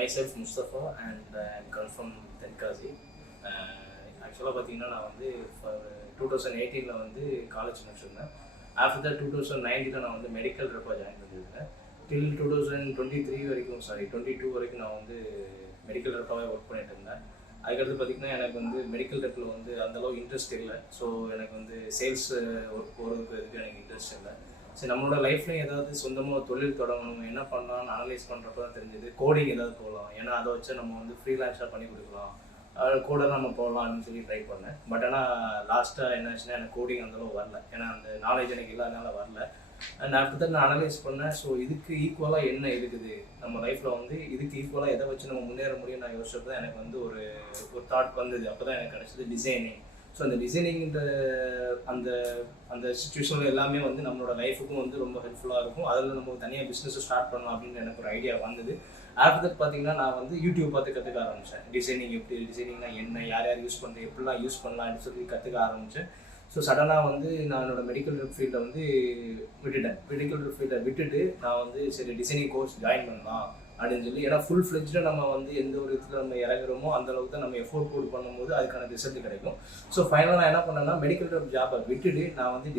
myself Mustafa and I'm come from Tenkasi. ஆக்சுவலாக பார்த்தீங்கன்னா நான் வந்து 2018 வந்து காலேஜ் முடிச்சிருந்தேன். ஆஃப்டர் தட் 2019 நான் வந்து மெடிக்கல் ரெப்பாக ஜாயின் பண்ணியிருந்தேன். டில் 2023 வரைக்கும் 22 வரைக்கும் நான் வந்து மெடிக்கல் ரெப்பாகவே ஒர்க் பண்ணிட்டு இருந்தேன். அதுக்கடுத்து பார்த்திங்கன்னா எனக்கு வந்து மெடிக்கல் ரெப்பில் வந்து அந்தளவு இன்ட்ரெஸ்ட் இல்லை. ஸோ எனக்கு வந்து சேல்ஸ் ஒர்க் போகிறதுக்கு எனக்கு இன்ட்ரெஸ்ட் இல்லை. சரி, நம்மளோட லைஃப்லையும் ஏதாவது சொந்தமாக தொழில் தொடங்கணும், என்ன பண்ணலாம்னு அனலைஸ் பண்ணுறப்ப தான் தெரிஞ்சது கோடிங் ஏதாவது போகலாம். ஏன்னா அதை வச்சு நம்ம வந்து ஃப்ரீலான்ஸாக பண்ணி கொடுக்கலாம், கோடர் நம்ம போகலாம் அப்படின்னு சொல்லி ட்ரை பண்ணேன். பட் ஆனால் லாஸ்ட்டாக என்ன ஆச்சுன்னா எனக்கு கோடிங் அந்தளவு வரல. ஏன்னா அந்த நாலேஜ் எனக்கு இல்லாதனால வரல. அண்ட் ஆஃப்டர் தான் நான் அனலைஸ் பண்ணேன். ஸோ இதுக்கு ஈக்குவலாக என்ன இருக்குது நம்ம லைஃப்பில் வந்து, இதுக்கு ஈக்குவலாக எதை வச்சு நம்ம முன்னேற முடியும் நான் யோசிச்சப்போ தான் எனக்கு வந்து ஒரு தாட் வந்தது. அப்போ தான் எனக்கு கிடச்சது டிசைனிங். ஸோ அந்த டிசைனிங்கிற அந்த அந்த சுச்சுவேஷனில் எல்லாமே வந்து நம்மளோட லைஃபுக்கும் வந்து ரொம்ப ஹெல்ப்ஃபுல்லாக இருக்கும். அதில் நம்ம தனியாக பிஸ்னஸை ஸ்டார்ட் பண்ணலாம் அப்படின்னு எனக்கு ஒரு ஐடியா வந்தது. ஆஃப்டர் தட் பார்த்தீங்கன்னா நான் வந்து யூடியூப் பார்த்து கற்றுக்க ஆரம்பித்தேன். டிசைனிங் எப்படி, டிசைனிங்னா என்ன, யார் யார் யூஸ் பண்ணுறது, எப்படிலாம் யூஸ் பண்ணலாம் அப்படின்னு சொல்லி கற்றுக்க ஆரம்பித்தேன். ஸோ சடனாக வந்து நான் என்னோடய மெடிக்கல் ஃபீல்டை வந்து விட்டுட்டேன். மெடிக்கல் ஃபீல்டை விட்டுட்டு நான் வந்து சரி டிசைனிங் கோர்ஸ் ஜாயின் பண்ணலாம் அப்படின்னு சொல்லி, ஏன்னா ஃபுல் ஃப்ளெஜ்டாக நம்ம வந்து எந்த ஒரு இடத்துல நம்ம இறங்குறோமோ அந்தளவுக்கு தான் நம்ம எஃபோர்ட் போட்டு பண்ணும்போது அதுக்கான ரிசல்ட் கிடைக்கும். ஸோ ஃபைனலாக நான் என்ன பண்ணேன்னா மெடிக்கல் ஜாபை விட்டுட்டு நான் வந்து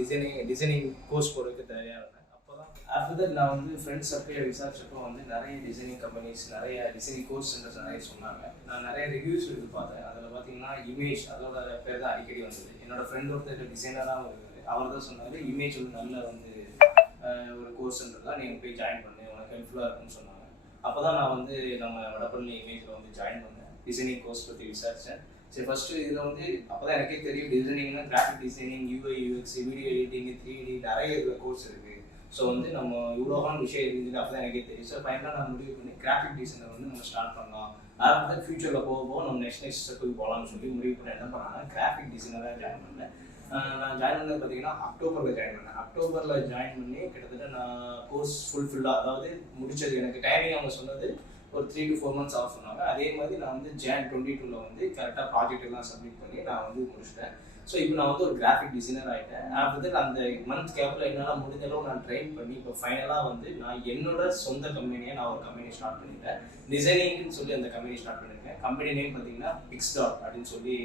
டிசைனிங் கோர்ஸ் போகிறதுக்கு தயாராக இருந்தேன். அப்போ தான் ஆஃப்டர் தட் நான் வந்து ஃப்ரெண்ட்ஸ் சர்க்கிளை விசாரிச்சப்போ வந்து நிறைய டிசைனிங் கம்பெனிஸ், நிறைய டிசைனிங் கோர்ஸ் சென்டர்ஸ் நிறைய சொன்னாங்க. நான் நிறைய ரிவ்யூஸ் எடுத்து பார்த்தேன். அதில் பார்த்தீங்கன்னா இமேஜ் அதோட பேர் தான் அடிக்கடி வந்தது. என்னோட ஃப்ரெண்ட் ஒருத்தர் டிசைனராக இருக்குது, அவர் தான் சொன்னார் இமேஜ் வந்து நல்ல வந்து ஒரு கோர்ஸ் சென்டர் தான், நீங்கள் போய் ஜாயின் பண்ணு, உனக்கு ஹெல்ப்ஃபுல்லாக இருக்குன்னு சொன்னாங்க. அப்போ தான் நான் வந்து நம்ம வடப்பள்ளி இமேஜில் வந்து ஜாயின் பண்ணேன். டிசைனிங் கோர்ஸ் பற்றி விசாரித்தேன். சரி, ஃபஸ்ட்டு இதில் வந்து அப்போ தான் எனக்கே தெரியும் டிசைனிங்னா graphic designing, UI UX, video editing, 3D நிறைய இதில் கோர்ஸ் இருக்குது. ஸோ வந்து நம்ம இவ்வளோவான விஷயம் இருந்துச்சு அப்போ தான் எனக்கே தெரியும். ஸோ ஃபைனலாக நான் முடிவு பண்ணி கிராஃபிக் டிசைனர் வந்து நம்ம ஸ்டார்ட் பண்ணலாம். ஆஃப்டர் ஃபியூச்சரில் போக நம்ம நெக்ஸ்ட் ஸ்டெப்புக்கு போகலாம்னு சொல்லி முடிவு பண்ணி என்ன பண்ணாங்கன்னா கிராஃபிக் டிசைனராக ஜாயின் பண்ணேன். நான் ஜாயின் பண்ணது பார்த்தீங்கன்னா அக்டோபரில் ஜாயின் பண்ணேன். அக்டோபரில் ஜாயின் பண்ணி கிட்டத்தட்ட நான் கோர்ஸ் ஃபுல்லாக அதாவது முடிச்சது. எனக்கு டைமிங் அவங்க சொன்னது ஒரு 3 to 4 months ஆஃப் சொன்னாங்க. அதே மாதிரி நான் வந்து Jan 22 வந்து கரெக்டாக ப்ராஜெக்ட் எல்லாம் சப்மிட் பண்ணி நான் வந்து முடிச்சிட்டேன். ஸோ இப்போ நான் வந்து ஒரு கிராஃபிக் டிசைனர் ஆகிட்டேன். ஆஃப்டர் அந்த மந்த் கேப்பில் என்னால் முடிஞ்ச அளவு நான் ட்ரெயின் பண்ணி இப்போ ஃபைனலாக வந்து நான் என்னோட சொந்த கம்பெனியை நான் ஒரு கம்பெனி ஸ்டார்ட் பண்ணிட்டேன். டிசைனிங்னு சொல்லி அந்த கம்பெனி ஸ்டார்ட் பண்ணியிருக்கேன். கம்பெனி நேம் பார்த்தீங்கன்னா பிக்ஸ்டாட் அப்படின்னு சொல்லி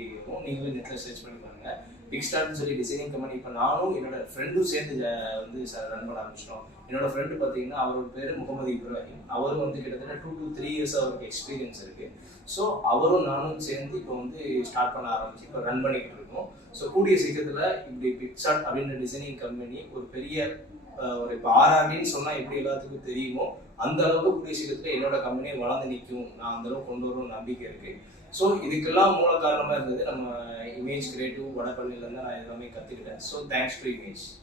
நீங்களும் நெட்டில் சர்ச் பண்ணி பாருங்க. பிக்ஸ்டாட்னு சொல்லி டிசைனிங் கம்பெனி இப்போ நானும் என்னோட ஃப்ரெண்டும் சேர்ந்து வந்து ரன் பண்ண ஆரம்பிச்சிட்டோம். என்னோட ஃப்ரெண்டு பார்த்தீங்கன்னா அவரோட பேர் முகமது இப்ராஹிம். அவரும் வந்து கிட்டத்தட்ட 2 to 3 years அவருக்கு எக்ஸ்பீரியன்ஸ் இருக்குது. ஸோ அவரும் நானும் சேர்ந்து இப்போ வந்து ஸ்டார்ட் பண்ண ஆரம்பிச்சு இப்போ ரன் பண்ணிக்கிட்டு இருக்கோம். ஸோ கூடிய சீக்கிரத்தில் இப்படி பிக்ஸ்டாட் அப்படின்ற டிசைனிங் கம்பெனி ஒரு பெரிய ஒரு இப்போ ஆர்ஆர்டின்னு சொன்னால் எப்படி எல்லாத்துக்கும் தெரியுமோ அந்த அளவுக்கு கூடிய சீக்கிரத்தில் என்னோட கம்பெனியை வளர்ந்து நிற்கும், நான் அந்த அளவுக்கு கொண்டு வரும் நம்பிக்கை இருக்குது. ஸோ இதுக்கெல்லாம் மூல காரணமாக இருந்தது நம்ம இமேஜ் கிரியேட்டிவ் வடபள்ளியிலேருந்து நான் எல்லாமே கற்றுக்கிட்டேன். So thanks to image.